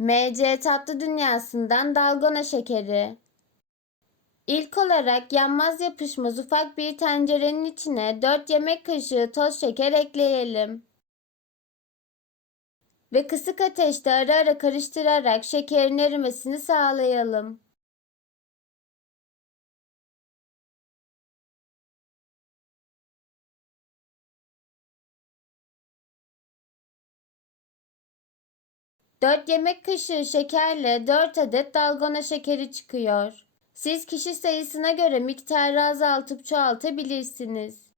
MC tatlı dünyasından dalgona şekeri. İlk olarak yanmaz yapışmaz ufak bir tencerenin içine 4 yemek kaşığı toz şeker ekleyelim. Ve kısık ateşte ara ara karıştırarak şekerin erimesini sağlayalım. Dört yemek kaşığı şekerle 4 adet dalgona şekeri çıkıyor. Siz kişi sayısına göre miktarı azaltıp çoğaltabilirsiniz.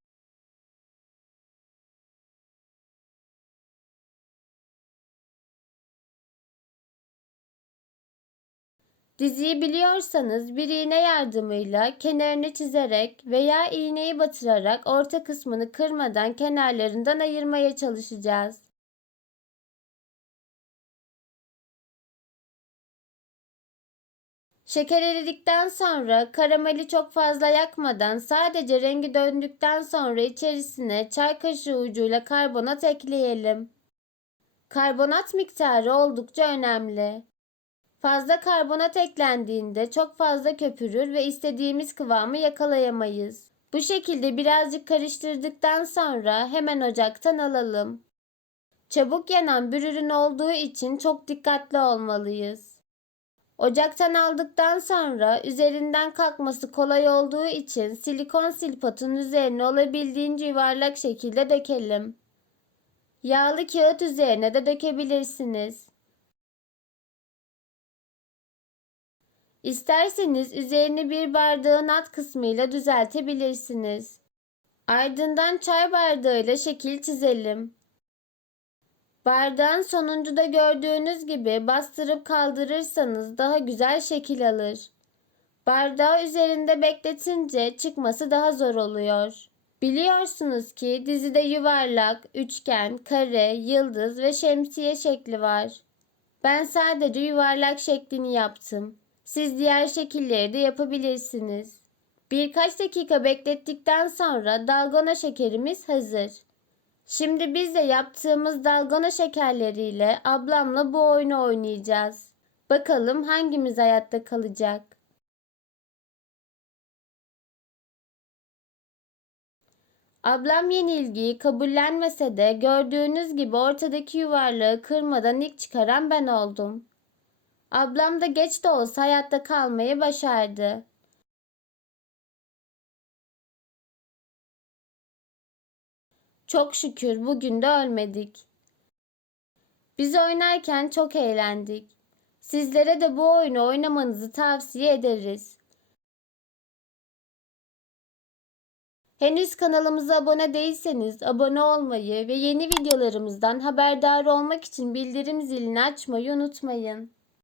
Diziyi biliyorsanız bir iğne yardımıyla kenarını çizerek veya iğneyi batırarak orta kısmını kırmadan kenarlarından ayırmaya çalışacağız. Şeker eridikten sonra karameli çok fazla yakmadan sadece rengi döndükten sonra içerisine çay kaşığı ucuyla karbonat ekleyelim. Karbonat miktarı oldukça önemli. Fazla karbonat eklendiğinde çok fazla köpürür ve istediğimiz kıvamı yakalayamayız. Bu şekilde birazcık karıştırdıktan sonra hemen ocaktan alalım. Çabuk yanan bir ürün olduğu için çok dikkatli olmalıyız. Ocaktan aldıktan sonra üzerinden kalkması kolay olduğu için silikon silpatın üzerine olabildiğince yuvarlak şekilde dökelim. Yağlı kağıt üzerine de dökebilirsiniz. İsterseniz üzerini bir bardağın alt kısmıyla düzeltebilirsiniz. Ardından çay bardağıyla şekil çizelim. Bardağın sonuncuda gördüğünüz gibi bastırıp kaldırırsanız daha güzel şekil alır. Bardağı üzerinde bekletince çıkması daha zor oluyor. Biliyorsunuz ki dizide yuvarlak, üçgen, kare, yıldız ve şemsiye şekli var. Ben sadece yuvarlak şeklini yaptım. Siz diğer şekilleri de yapabilirsiniz. Birkaç dakika beklettikten sonra dalgona şekerimiz hazır. Şimdi biz de yaptığımız dalgona şekerleriyle ablamla bu oyunu oynayacağız. Bakalım hangimiz hayatta kalacak. Ablam yenilgiyi kabullenmese de gördüğünüz gibi ortadaki yuvarlağı kırmadan ilk çıkaran ben oldum. Ablam da geç de olsa hayatta kalmayı başardı. Çok şükür bugün de ölmedik. Biz oynarken çok eğlendik. Sizlere de bu oyunu oynamanızı tavsiye ederiz. Henüz kanalımıza abone değilseniz abone olmayı ve yeni videolarımızdan haberdar olmak için bildirim zilini açmayı unutmayın.